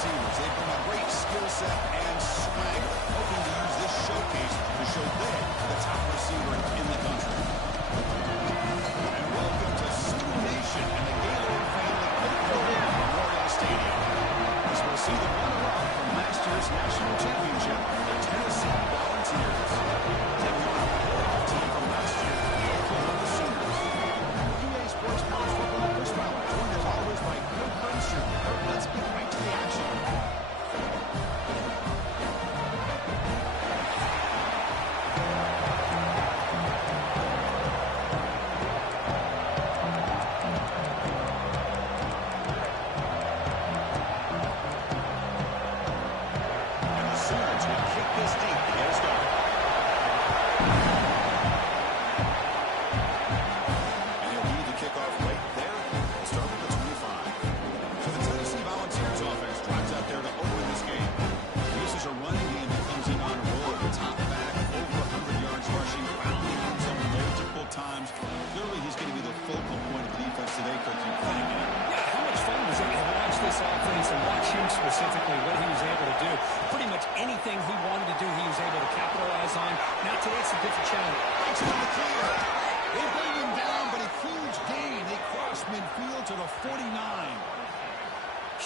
receivers. They bring a great skill set and swagger, hoping to use this showcase to show they're the top receiver in the country. And welcome to Sioux Nation and the Gaylord family Oakland Memorial Stadium, as we'll see the runner-up from last year's national championship, the Tennessee Volunteers. Taking on a playoff team from last year, the Oklahoma Sooners. EA Sports College Football Chris Fowler, joined as always by good friends here. Let's get right to the action. Specifically what he was able to do. Pretty much anything he wanted to do, he was able to capitalize on. Now today it's a different challenge. They bring him down, but a huge gain. They cross midfield to the 49.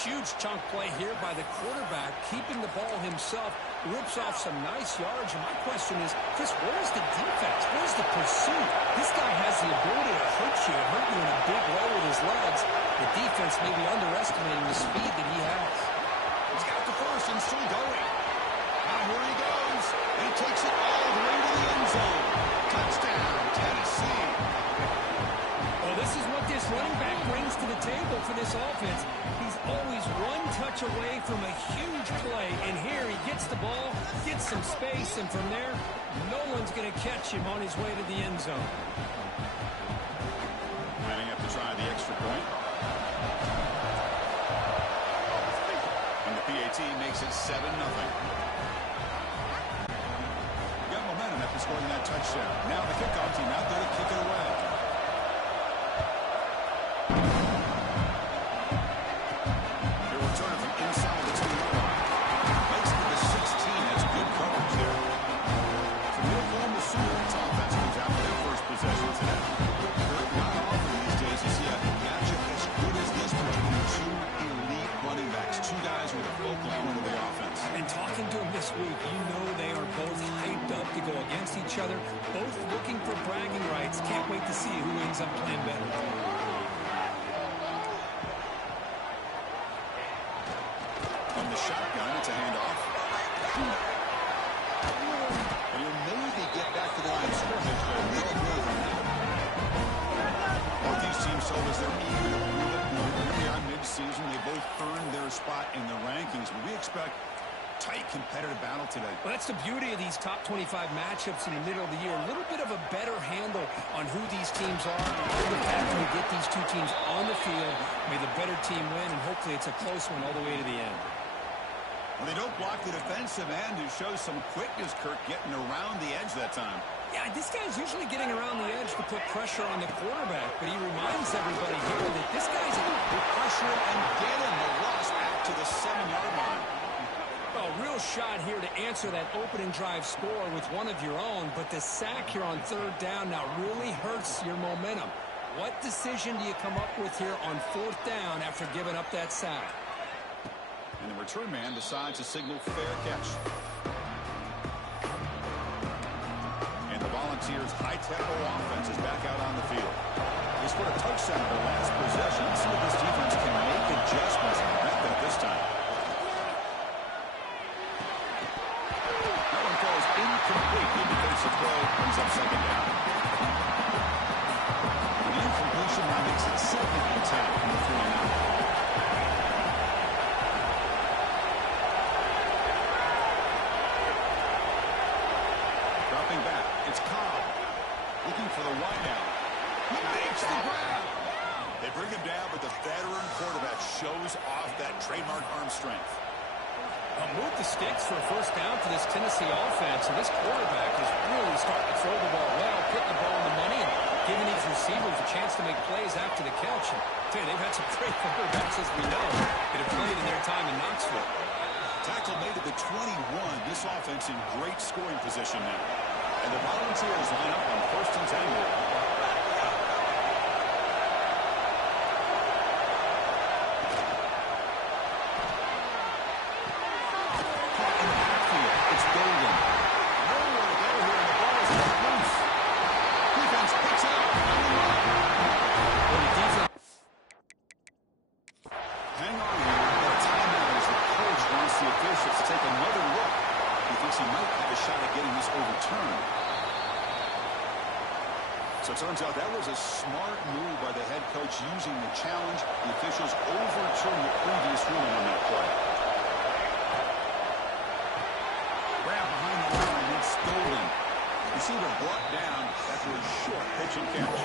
Huge chunk play here by the quarterback, keeping the ball himself, rips off some nice yards. And my question is, Chris, where's the defense? Where's the pursuit? This guy has the ability to hurt you in a big way with his legs. The defense may be underestimating the speed that he has. He's got the first and still going. Now here he goes. He takes it all the way to the end zone. Touchdown, Tennessee. Well, this is what this running back brings to the table for this offense. He's always one touch away from a huge play, and here he gets the ball, gets some space, and from there, no one's going to catch him on his way to the end zone. Lining up to try the extra point. And the PAT makes it 7-0. Got momentum after scoring that touchdown. Now the kickoff team out there to kick it away. Each other, both looking for bragging rights. Can't wait to see who ends up playing better. From the shotgun, it's a handoff. And he'll maybe get back to the line of scrimmage, but no more than that. Both these teams told us they're eager to move up. Here we are mid-season. They both earned their spot in the rankings, but we expect tight competitive battle today. Well, that's the beauty of these top 25 matchups in the middle of the year. A little bit of a better handle on who these teams are. The fact that we get these two teams on the field, may the better team win, and hopefully it's a close one all the way to the end. Well, they don't block the defensive end, who shows some quickness, Kirk, getting around the edge that time. Yeah, this guy's usually getting around the edge to put pressure on the quarterback, but he reminds everybody here that this guy's able to pressure him and get him the loss back to the 7-yard line. A real shot here to answer that opening drive score with one of your own, but the sack here on third down now really hurts your momentum. What decision do you come up with here on fourth down after giving up that sack? And the return man decides to signal fair catch. And the Volunteers' high-tempo offense is back out on the field. They scored a touchdown in their last possession. Let's see if this defense can make adjustments and prevent that this time. Incomplete. The defensive play brings up second down. The incompletion now makes it 2nd and 10 from the 49. Dropping back, it's Cobb looking for the wideout. He makes the grab. They bring him down, but the veteran quarterback shows off that trademark arm strength. Move the sticks for a first down for this Tennessee offense, and this quarterback is really starting to throw the ball well, putting the ball in the money, and giving these receivers a chance to make plays after the catch. And they've had some great quarterbacks, as we know, that have played in their time in Knoxville. 21. This offense in great scoring position now. And the Volunteers line up on 1st and 10 here. Caught in the backfield. It's Golden. Nowhere to go here, and the ball is cut loose. Defense picks it up. Hang on here. We've got a timeout as the coach wants the officials to take another look. He thinks he might have a shot at getting this overturned. So it turns out that was a smart move by the head coach using the challenge. The officials overturned the previous ruling on that play. Grab behind the line, it's stolen. Receiver brought down after a short pitch and catch.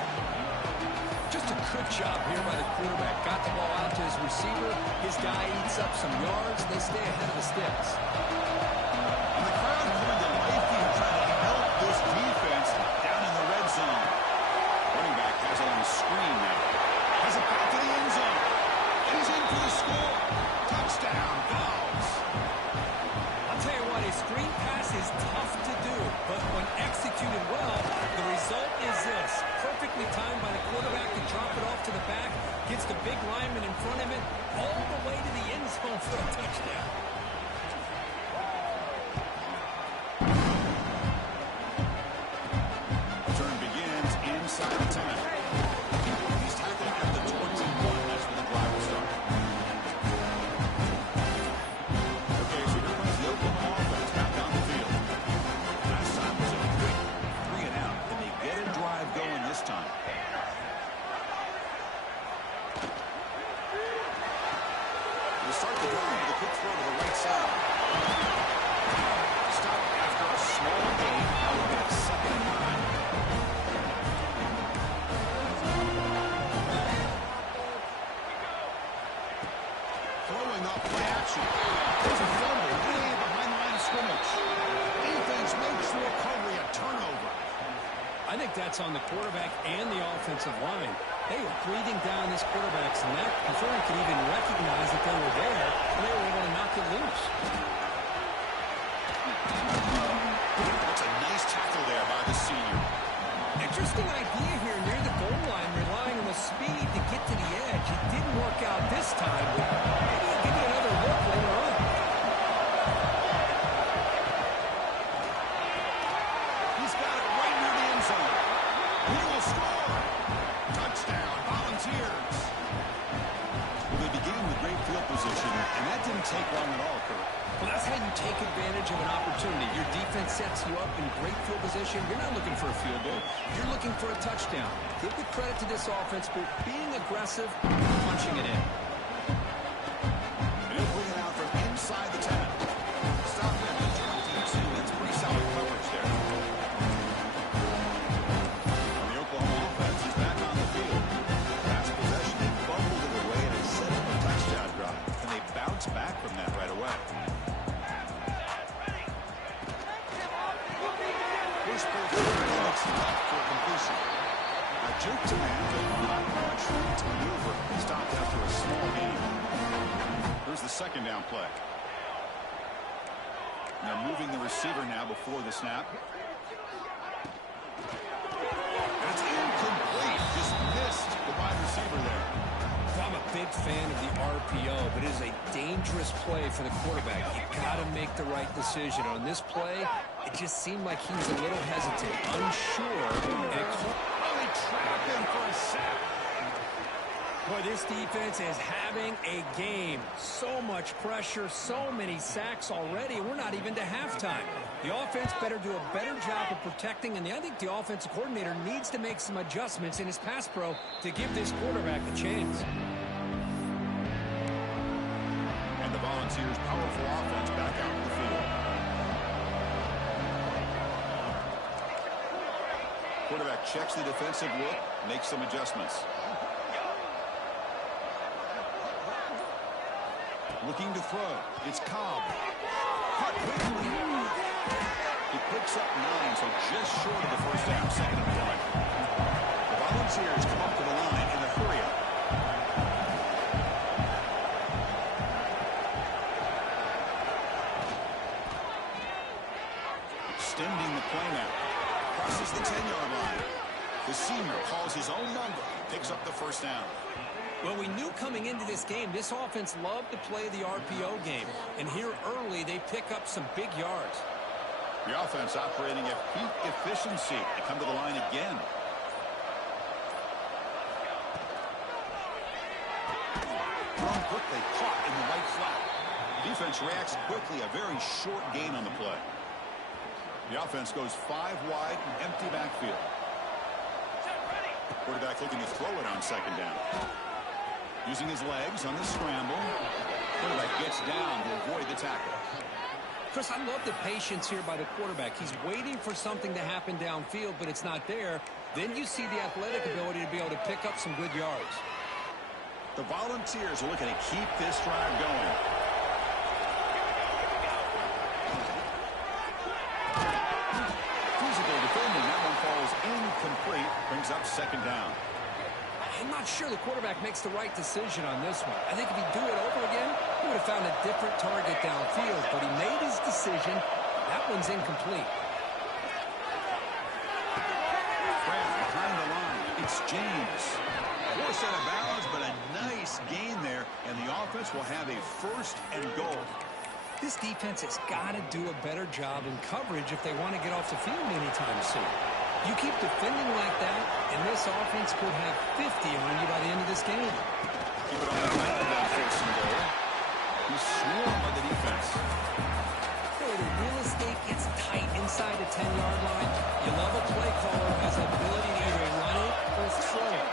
Just a good job here by the quarterback. Got the ball out to his receiver. His guy eats up some yards. They stay ahead of the sticks. And the crowd coming to life here trying to help this defense down in the red zone. Running back has it on the screen now. Has it back to the end zone. And he's in for the score. Touchdown, Vols. I'll tell you what, a screen pass is tough to do, but when executed well, the result is this. Perfectly timed by the quarterback to drop it off to the back, gets the big lineman in front of it, all the way to the end zone for a touchdown. Turn begins inside the 10. He's tackled at the 21. That's where the drive will start. Okay, so here comes the Oklahoma offense back on the field. Last time was a quick 3 and out, and they get a drive going this time. They start the drive with a quick throw to the right side. Stop after a small gain. Now we've got 2nd and 9. Throwing up play action. There's a fumble way behind the line of scrimmage. Defense makes the recovery a turnover. I think that's on the quarterback and the offensive line. They were breathing down this quarterback's neck before he could even recognize that they were there, and they were able to knock it loose. That's a nice tackle there by the senior. Interesting idea here near the goal line, relying on the speed to get to the edge. It didn't work out this time, but maybe he'll give it another look later on. He's got it right near the end zone. He will score. Touchdown, Volunteers. Well, they began with great field position, and that didn't take long at all, Kurt. Well, that's how you take advantage of an opportunity. Your defense sets you up in great field position. You're not looking for a field goal. You're looking for a touchdown. Give the credit to this offense for being aggressive, punching it in. They'll bring it out from inside the 10. Stop at the 22. That's pretty solid coverage there. The Oklahoma offense is back on the field. Last possession, they fumbled it away and they set up a touchdown drive. And they bounce back from that right away. First play makes it up for completion. A jerk to man, but not much room to maneuver. Stopped after a small gain. Here's the 2nd down play. They're moving the receiver now before the snap. That's incomplete. Just missed the wide receiver there. I'm a big fan of the RPO, but it is a dangerous play for the quarterback. You got to make the right decision. On this play, it just seemed like he was a little hesitant, unsure. And they trap him for a sack. boy, this defense is having a game. So much pressure, so many sacks already. We're not even to halftime. The offense better do a better job of protecting, and I think the offensive coordinator needs to make some adjustments in his pass pro to give this quarterback a chance. And the Volunteers' powerful offense back out in the field. Quarterback checks the defensive look, makes some adjustments. Looking to throw. It's Cobb. Cut quickly. He picks up 9, so just short of the first down, 2nd and 1. The Volunteers come up to the line in a hurry-up. the 10-yard line. The senior calls his own number, picks up the first down. Well, we knew coming into this game, this offense loved to play the RPO game. And here early, they pick up some big yards. The offense operating at peak efficiency. They come to the line again. Thrown quickly, caught in the right flat. Defense reacts quickly, a very short gain on the play. The offense goes 5 wide, empty backfield. Quarterback looking to throw it on second down. Using his legs on the scramble. Quarterback gets down to avoid the tackle. Chris, I love the patience here by the quarterback. He's waiting for something to happen downfield, but it's not there. Then you see the athletic ability to be able to pick up some good yards. The Volunteers are looking to keep this drive going. Physical defending. That one falls incomplete. Brings up second down. I'm not sure the quarterback makes the right decision on this one. I think if he'd do it over again, he would have found a different target downfield, but he made his decision. That one's incomplete. Kraft behind the line. It's James. Poor set of balance, but a nice gain there, and the offense will have a first and goal. This defense has got to do a better job in coverage if they want to get off the field anytime soon. You keep defending like that, and this offense could have 50 on you by the end of this game. Keep it on the line on first and goal. He's swarmed by the defense. Boy, the real estate gets tight inside the 10-yard line. You love a play caller who has the ability to either run it or throw it.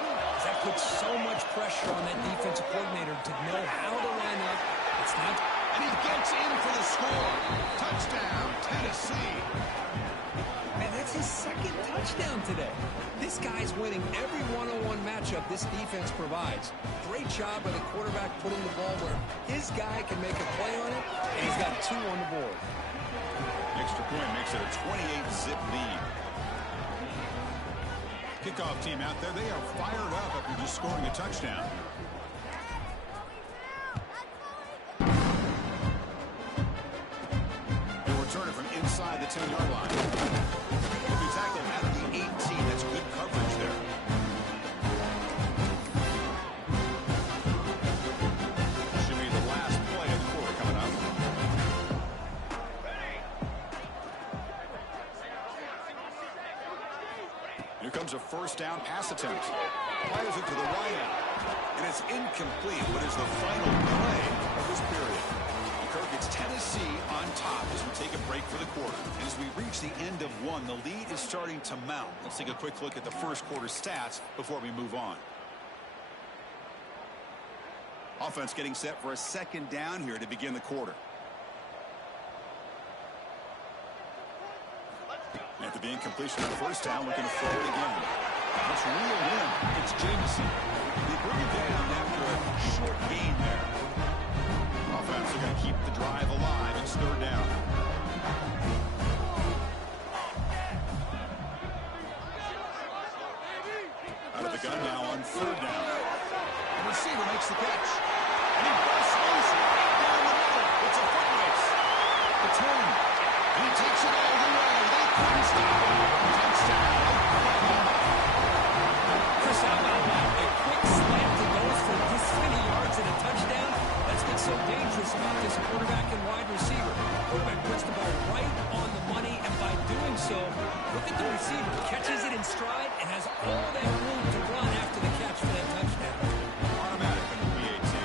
That puts so much pressure on that defensive coordinator to know how to line up. It's not. And he gets in for the score. Touchdown, Tennessee. Man, that's his second touchdown today. This guy's winning every one-on-one matchup this defense provides. Great job by the quarterback putting the ball where his guy can make a play on it, and he's got 2 on the board. Extra point makes it a 28-zip lead. Kickoff team out there, they are fired up after just scoring a touchdown. They'll return it from inside the 10-yard line. He'll be tackled at the 18. That's good coverage there. Should be the last play of the quarter coming up. Here comes a first down pass attempt. Fires it to the right end. And it's incomplete. What is the final play of this period? Kirk, it's Tennessee on top as we take a break for the quarter. And as we reach the end of one, the lead is starting to mount. Let's take a quick look at the first quarter stats before we move on. Offense getting set for a second down here to begin the quarter. After the incompletion on first down, looking to throw it again. Let's reel in. It's Jameson. They bring it down after a short gain there. Offense are going to keep the drive alive. It's third down. Out of the gun now on third down. The receiver makes the catch. And he busts loose right down the middle. It's a foot race. The 10. And he takes it all the way. They couldn't stop him. Touchdown. Chris, how about that? A quick slant that goes for this many yards and a touchdown. That's what's so dangerous about this quarterback and wide receiver. Quarterback puts the ball right on the money, and by doing so, look at the receiver. Catches it in stride and has all that room to run after the catch for that touchdown. Automatic in the P18.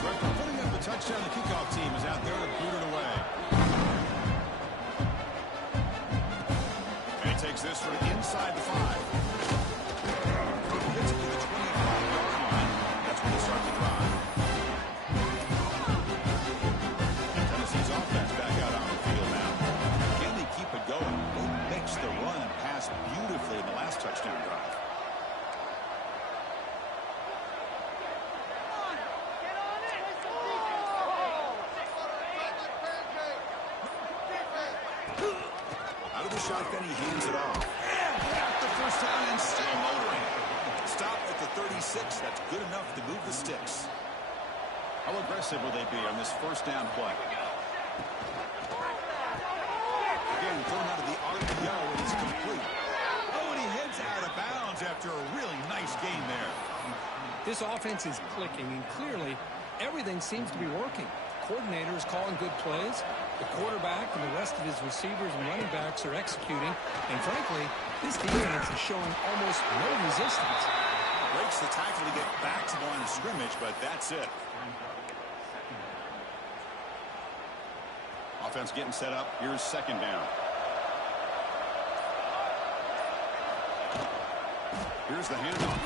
So after putting up the touchdown, the kickoff team is out there to boot it away. And he takes this from inside the 5. Gets it to the 25-yard line. That's when they start the drive. And Tennessee's offense back out on the field now. Can they keep it going? They mixed the run and pass beautifully in the last touchdown drive. Out of the shotgun, he hands it off. Got the first down and still motoring. Stop at the 36. That's good enough to move the sticks. How aggressive will they be on this first down play? Again, thrown out of the RPO, and it's complete. This offense is clicking, and clearly everything seems to be working. Coordinator is calling good plays. The quarterback and the rest of his receivers and running backs are executing. And frankly, this defense is showing almost no resistance. Breaks the tackle to get back to the line of scrimmage, but that's it. Offense getting set up. Here's second down. Here's the handoff.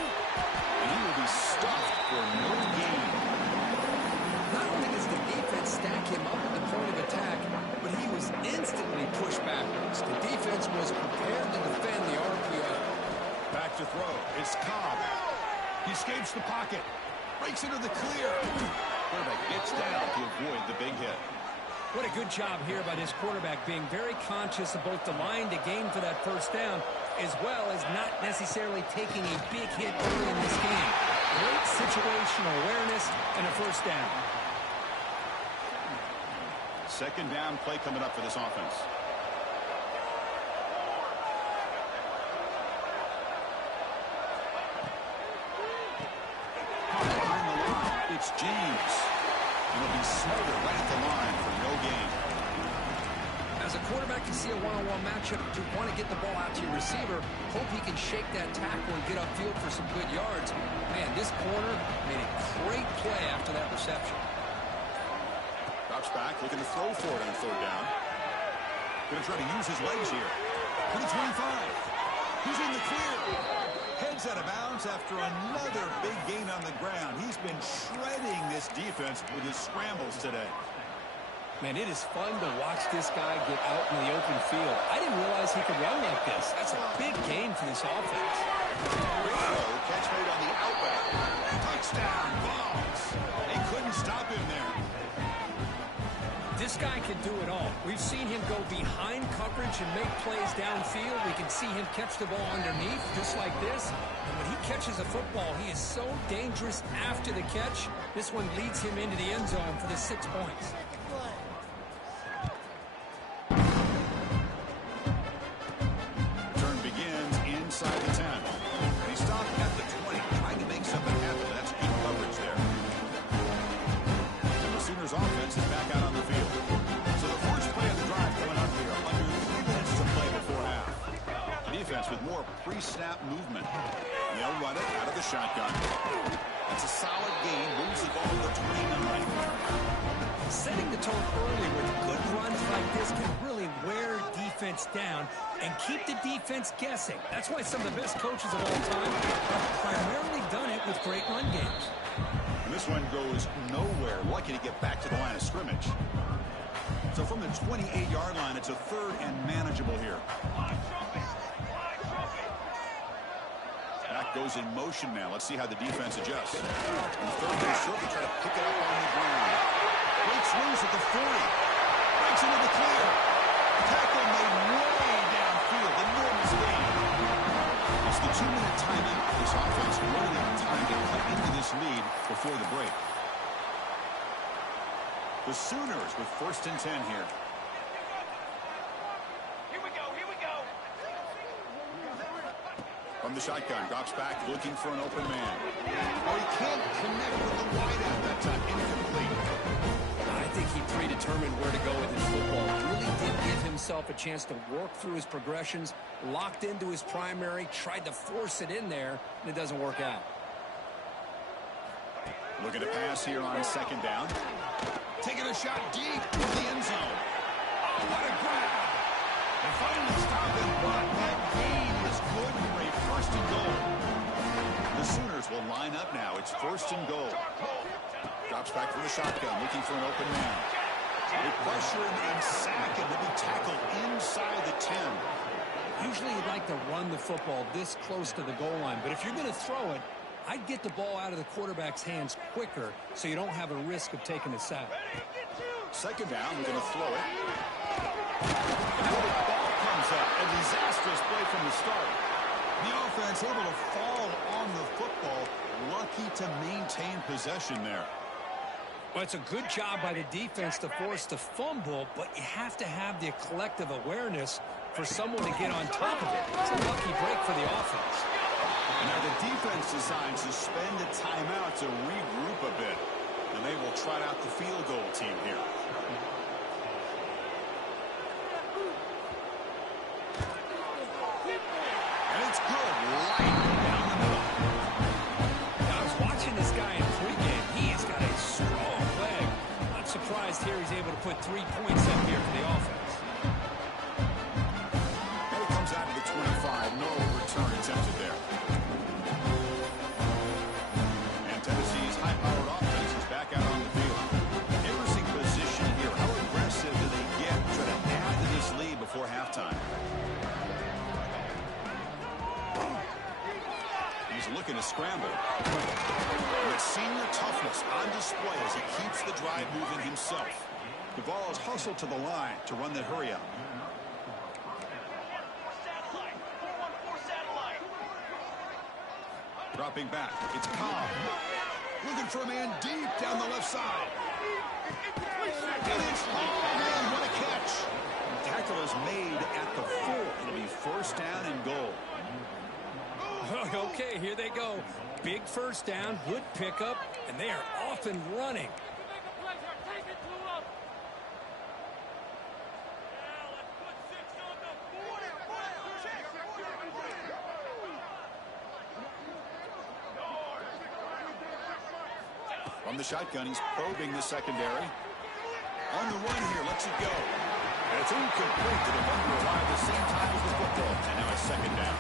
And he will be stuffed for no gain. Not only does the defense stack him up at the point of attack, but he was instantly pushed backwards. The defense was prepared to defend the RPO. Back to throw. It's Cobb. He escapes the pocket. Breaks into the clear. Quarterback gets down to avoid the big hit. What a good job here by this quarterback, being very conscious of both the line to gain for that first down, as well as not necessarily taking a big hit early in this game. Great situational awareness and a first down. Second down play coming up for this offense. Behind the line, it's James. And he'll be smothered right at the line for no gain. As a quarterback, you see a one-on-one matchup. You want to get the ball out to your receiver. Hope he can shake that tackle and get upfield for some good yards. Man, this corner made a great play after that reception. Drops back, looking to throw for it on third down. Going to try to use his legs here. To the 25. He's in the clear. Heads out of bounds after another big gain on the ground. He's been shredding this defense with his scrambles today. Man, it is fun to watch this guy get out in the open field. I didn't realize he could run like this. That's a big gain for this offense. Catch made on the outback. Touchdown, balls. They couldn't stop him there. This guy can do it all. We've seen him go behind coverage and make plays downfield. We can see him catch the ball underneath, just like this. And when he catches a football, he is so dangerous after the catch. This one leads him into the end zone for the 6 points. Turn begins inside the 10. And he stopped at the 20, trying to make something happen. That's good coverage there. And the Sooners offense is back out on the field. So the first play of the drive coming up here. Under 3 minutes to play before half. Defense with more pre-snap movement. And they'll run it out of the shotgun. That's a solid gain. Moves the ball to the 29. Setting the tone early with good runs like this can really wear defense down and keep the defense guessing. That's why some of the best coaches of all time have primarily done it with great run games. And this one goes nowhere. Lucky to get back to the line of scrimmage. So from the 28-yard line, it's a third and manageable here. Back goes in motion now. Let's see how the defense adjusts. And third and short, they try to pick it up on the ground. Breaks loose at the 40. Breaks into the clear. Tackle made way downfield. Enormous gain. It's the 2-minute timeout. This offense running out of time to cut into this lead before the break. The Sooners with 1st and 10 here. Here we go. From the shotgun, drops back, looking for an open man. Oh, he can't connect with the wideout that time. Incomplete. I think he predetermined where to go with his football. Really did give himself a chance to work through his progressions, locked into his primary, tried to force it in there, and it doesn't work out. Looking to pass here on second down. Taking a shot deep into the end zone. Oh, what a grab. They finally stop it, but that gain is good for a 1st and goal. The Sooners will line up now. It's 1st and goal. Drops back from the shotgun, looking for an open man. They pressure him and sack him. He'll be tackled inside the 10. Usually you'd like to run the football this close to the goal line, but if you're going to throw it, I'd get the ball out of the quarterback's hands quicker so you don't have a risk of taking a sack. Second down, we're going to throw it. And the ball comes up. A disastrous play from the start. The offense able to fall on the football. Lucky to maintain possession there. Well, it's a good job by the defense to force the fumble, but you have to have the collective awareness for someone to get on top of it. It's a lucky break for the offense. And now the defense decides to spend a timeout to regroup a bit. And they will trot out the field goal team here. And it's good. Right down the middle. Now, I was watching this guy in pregame. He has got a strong leg. Not surprised here he's able to put 3 points up here for the offense. And it comes out of the 25. No return attempted there. And Tennessee's high-powered offense is back out on the field. Interesting position here. How aggressive do they get to try to add to this lead before halftime? He's looking to scramble. With senior toughness on display as he keeps the drive moving himself. The ball is hustled to the line to run that hurry out. Dropping back. It's Cobb. Looking for a man deep down the left side. And it's, oh man, what a catch. The tackle is made at the 4. It'll be first down and goal. Okay, here they go. Big first down, good pickup, and they are off and running. From the shotgun, he's probing the secondary. On the run here, lets it go. And it's incomplete. The defender arrived at the same time as the football. And now it's second down.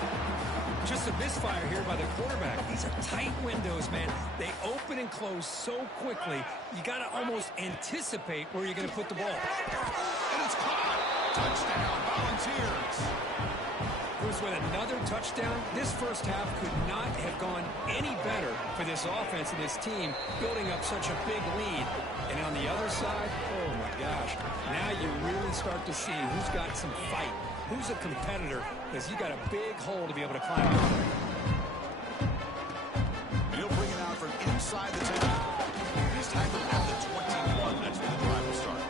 Just a misfire here by the quarterback. These are tight windows, man. They open and close so quickly, you got to almost anticipate where you're going to put the ball. And it's caught. Touchdown, Volunteers. Bruce, with another touchdown, this first half could not have gone any better for this offense and this team, building up such a big lead. And on the other side, oh my gosh, now you really start to see who's got some fight, who's a competitor, because you got a big hole to be able to climb out of. And he'll bring it out from inside the 10. He's tackled at the 21. That's where the drive will start.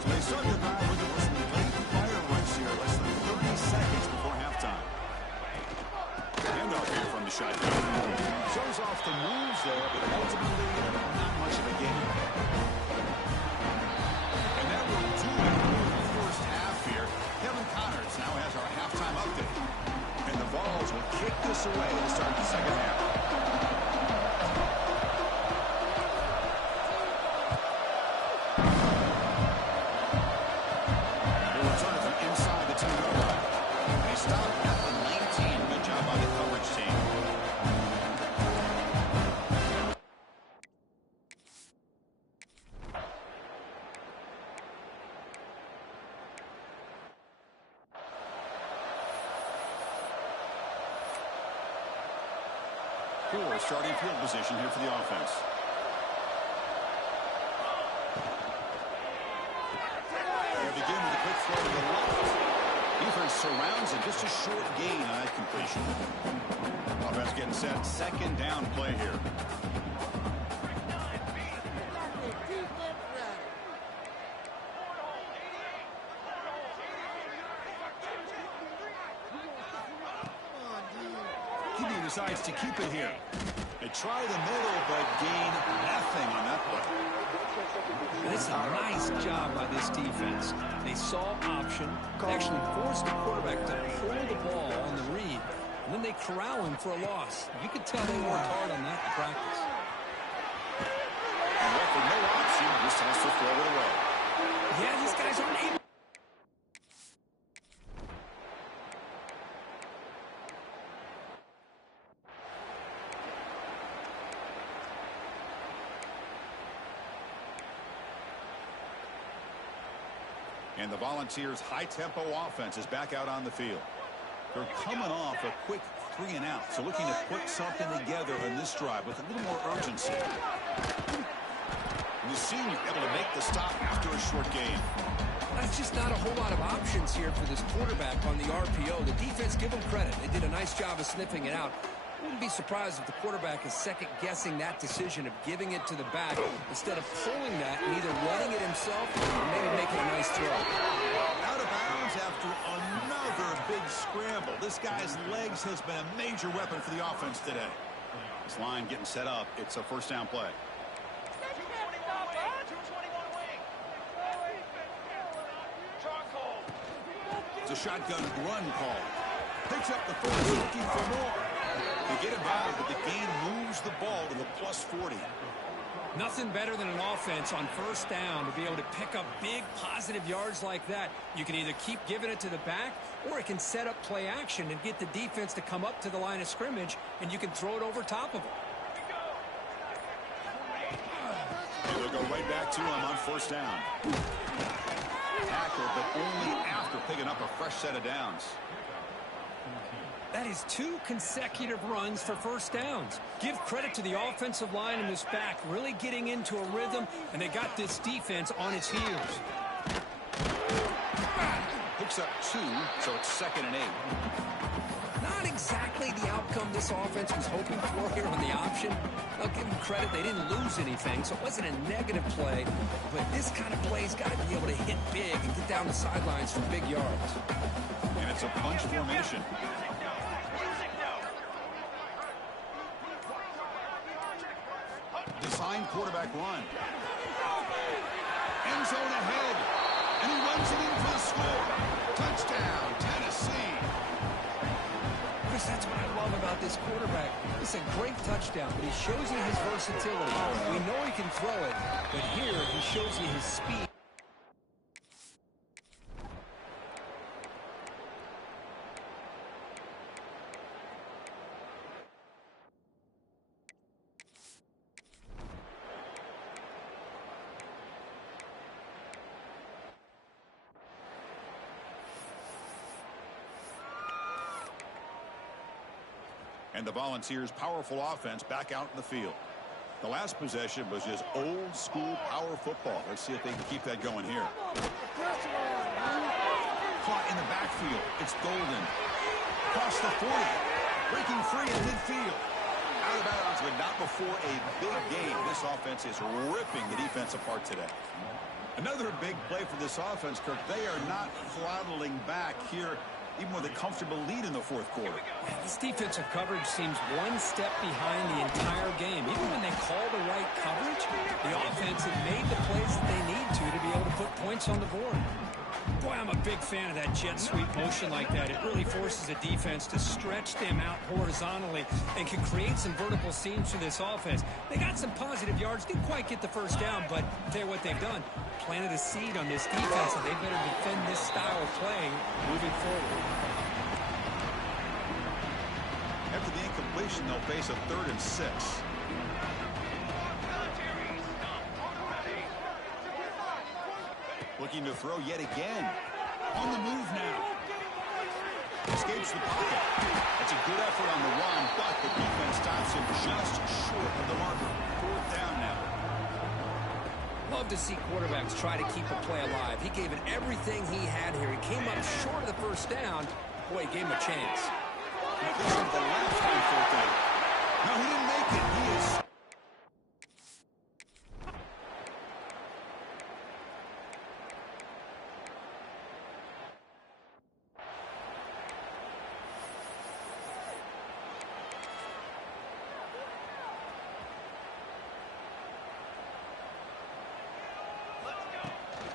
So they start the drive with some late fire rush here, less than 30 seconds before halftime. Handoff here from the shotgun. Shows off the moves there, but ultimately not much of a game. And that will do it for the first half here. Kevin Connors now has our halftime update. And the Vols will kick this away to start the second half. They return it from inside the 10-yard line. They stop at the 19. Good job by the coverage team. Poor starting field position here for the offense. They begin with a quick throw to the left. Defense surrounds it. Just a short gain on that completion. Offense getting set. Second down play here. Kidney decides to keep it here. They try the middle, but gain nothing on that play. It's a nice job by this defense. They saw option, they actually forced the quarterback to pull the ball on the read, and then they corral him for a loss. You could tell they worked hard on that in practice. And with no option, just has to throw it away. Yeah, these guys aren't able. And the Volunteers' high-tempo offense is back out on the field. They're coming off a quick 3-and-out, so looking to put something together on this drive with a little more urgency. And the senior able to make the stop after a short gain. That's just not a whole lot of options here for this quarterback on the RPO. The defense, give them credit. They did a nice job of sniffing it out. Wouldn't be surprised if the quarterback is second-guessing that decision of giving it to the back instead of pulling that and either running it himself or maybe making a nice throw. Out of bounds after another scramble. This guy's legs has been a major weapon for the offense today. This line getting set up. It's a first down play. It's a shotgun run call. Picks up the first, looking for more. They get it back, but the gain moves the ball to the +40. Nothing better than an offense on first down to be able to pick up big positive yards like that. You can either keep giving it to the back, or it can set up play action and get the defense to come up to the line of scrimmage, and you can throw it over top of them. They'll go right back to him on first down. Tackle, but only after picking up a fresh set of downs. That is 2 consecutive runs for first downs. Give credit to the offensive line in this back, really getting into a rhythm, and they got this defense on its heels. Picks up 2, so it's 2nd and 8. Not exactly the outcome this offense was hoping for here on the option. I'll give them credit, they didn't lose anything, so it wasn't a negative play, but this kind of play's got to be able to hit big and get down the sidelines for big yards. And it's a bunch formation. Design quarterback run. End zone ahead. And he runs it in for the score. Touchdown, Tennessee. Chris, that's what I love about this quarterback. It's a great touchdown, but he shows you his versatility. We know he can throw it, but here he shows you his speed. And the Volunteers' powerful offense back out in the field. The last possession was just old school power football. Let's see if they can keep that going here. Caught in the backfield. It's Golden. Across the 40. Breaking free in midfield. Out of bounds, but not before a big game. This offense is ripping the defense apart today. Another big play for this offense, Kirk. They are not throttling back here, even with a comfortable lead in the fourth quarter. This defensive coverage seems one step behind the entire game. Even when they call the right coverage, the offense has made the plays that they need to be able to put points on the board. Boy, I'm a big fan of that jet sweep motion like that. It really forces the defense to stretch them out horizontally and can create some vertical seams for this offense. They got some positive yards, didn't quite get the first down, but I'll tell you what they've done. Planted a seed on this defense, and they better defend this style of playing moving forward. After the incompletion, they'll face a 3rd and 6. Looking to throw yet again. On the move now. Escapes the pocket. That's a good effort on the run, but the defense stops him just short of the marker. 4th down now. Love to see quarterbacks try to keep a play alive. He gave it everything he had here. He came up short of the first down. Boy, he gave him a chance. He picks up the left on 4th down. No, he didn't make it. He is...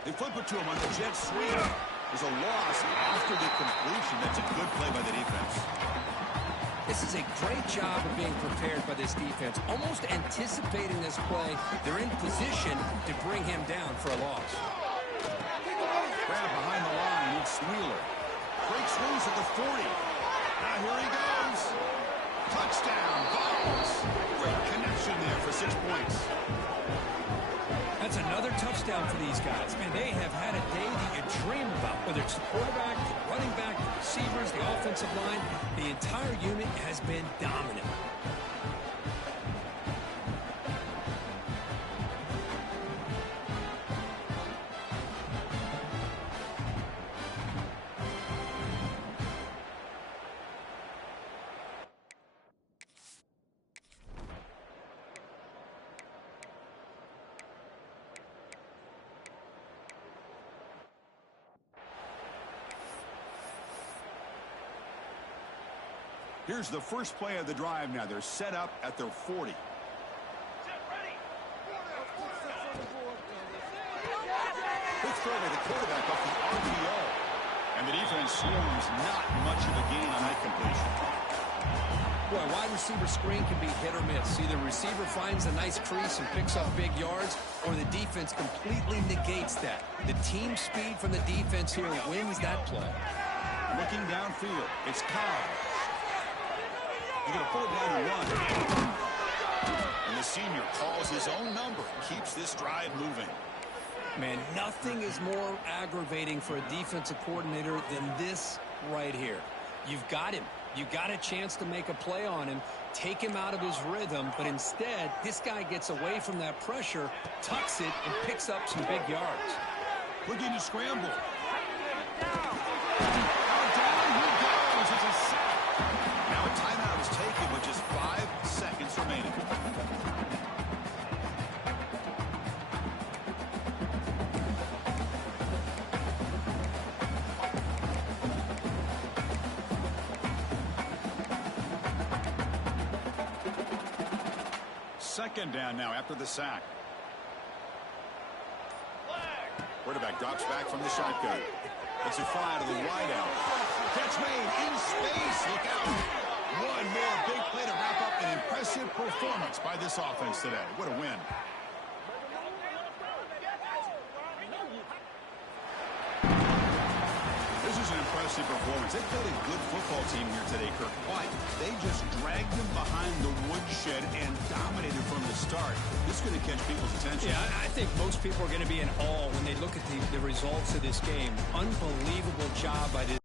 They flip it to him on the jet sweep. There's a loss after the completion. That's a good play by the defense. This is a great job of being prepared by this defense. Almost anticipating this play, they're in position to bring him down for a loss. Grab behind the line. It's Wheeler. Breaks loose at the 40. Now here he goes. Touchdown, Vols. Great connection there for 6 points. That's another touchdown for these guys. Man, they have had a day that you dream about, whether it's the quarterback, the running back, the receivers, the offensive line. The entire unit has been dominant. Here's the first play of the drive now. They're set up at their 40. Quick throw by the quarterback off the RPO. And the defense swarms, not much of a gain on that completion. Boy, wide receiver screen can be hit or miss. Either receiver finds a nice crease and picks up big yards, or the defense completely negates that. The team speed from the defense here wins that play. Looking downfield, it's Cobb. He's going to pull it down and run. And the senior calls his own number, keeps this drive moving. Man, nothing is more aggravating for a defensive coordinator than this right here. You've got him. You got a chance to make a play on him, take him out of his rhythm, but instead, this guy gets away from that pressure, tucks it, and picks up some big yards. Looking to scramble. Down he goes. It's a sack. Now a timeout is taken with just 5 seconds remaining. Second down now after the sack. Quarterback drops back from the shotgun. It's a fly to the wideout. Catch made in space. Look out. One more big play to wrap up an impressive performance by this offense today. What a win. This is an impressive performance. They played a good football team here today, Kirk. Why? They just dragged them behind the woodshed and dominated from the start. This is going to catch people's attention. Yeah, I think most people are going to be in awe when they look at the results of this game. Unbelievable job by this.